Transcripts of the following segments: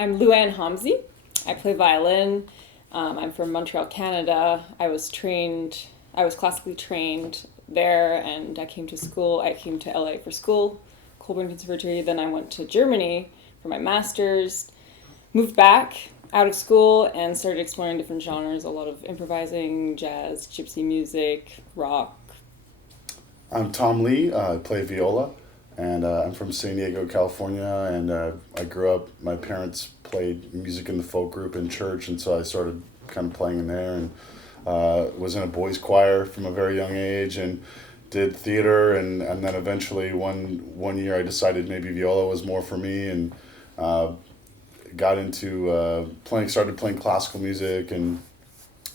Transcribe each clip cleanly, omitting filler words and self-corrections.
I'm Luann Homsey. I play violin. I'm from Montreal, Canada. I was classically trained there, and I came to school. I came to LA for school, Colburn Conservatory. Then I went to Germany for my master's, moved back out of school, and started exploring different genres, a lot of improvising, jazz, gypsy music, rock. I'm Tom Lee. I play viola, and I'm from San Diego, California. And I grew up. My parents played music in the folk group in church, and so I started kind of playing in there. And was in a boys' choir from a very young age, and did theater. And then eventually, one year, I decided maybe viola was more for me, and got into started playing classical music, and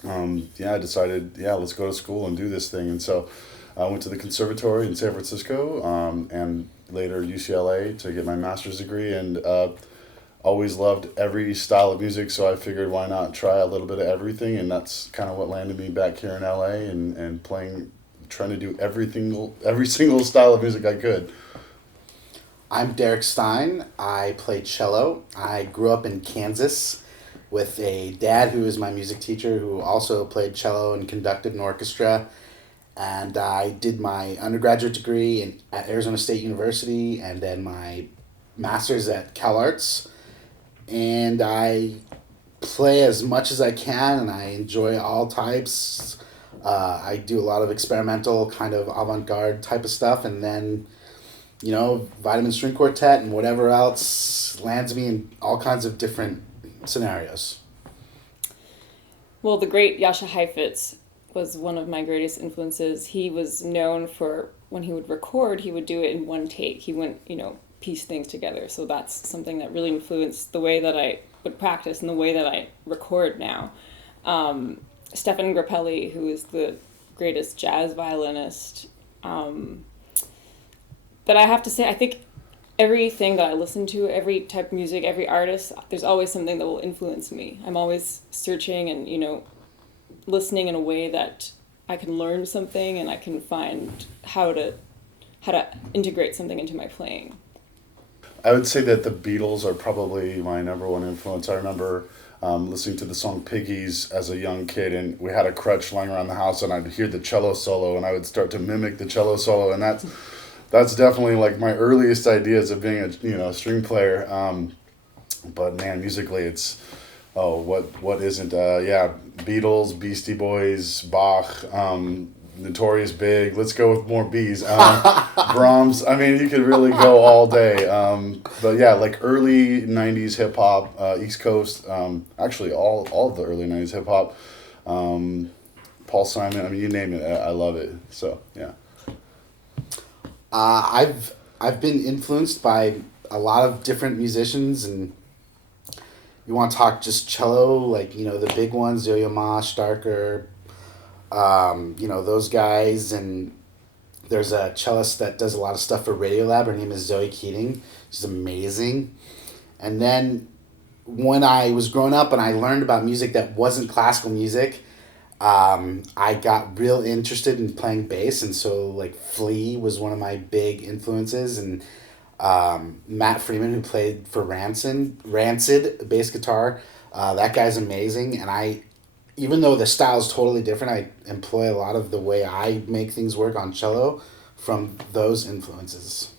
I decided, let's go to school and do this thing. And so I went to the conservatory in San Francisco, and later UCLA to get my master's degree, and always loved every style of music, so I figured why not try a little bit of everything, and that's kind of what landed me back here in LA, and trying to do every single style of music I could. I'm Derek Stein. I play cello. I grew up in Kansas with a dad who was my music teacher, who also played cello and conducted an orchestra. And I did my undergraduate degree at Arizona State University, and then my master's at CalArts. And I play as much as I can, and I enjoy all types. I do a lot of experimental, kind of avant-garde type of stuff, and then Vitamin String Quartet and whatever else lands me in all kinds of different scenarios. Well, the great Jascha Heifetz was one of my greatest influences. He was known for, when he would record, he would do it in one take. He wouldn't, piece things together. So that's something that really influenced the way that I would practice and the way that I record now. Stephane Grappelli, who is the greatest jazz violinist. But I have to say, I think everything that I listen to, every type of music, every artist, there's always something that will influence me. I'm always searching and, listening in a way that I can learn something and I can find how to integrate something into my playing. I would say that the Beatles are probably my number one influence. I remember listening to the song Piggies as a young kid, and we had a crutch lying around the house, and I'd hear the cello solo, and I would start to mimic the cello solo, and that's definitely like my earliest ideas of being a string player. But man, musically, it's what isn't Beatles, Beastie Boys, Bach, Notorious Big. Let's go with more B's. Brahms. I mean, you could really go all day. But yeah, like early '90s hip hop, East Coast. Actually, all of the early '90s hip hop. Paul Simon. I mean, you name it. I love it. So yeah. I've been influenced by a lot of different musicians, and you want to talk just cello, like the big ones, Yo-Yo Ma, Starker, those guys. And there's a cellist that does a lot of stuff for Radiolab. Her name is Zoe Keating. She's amazing. And then when I was growing up and I learned about music that wasn't classical music, I got real interested in playing bass, and so like Flea was one of my big influences, and Matt Freeman, who played for Rancid bass guitar, that guy's amazing. And even though the style's totally different, I employ a lot of the way I make things work on cello from those influences.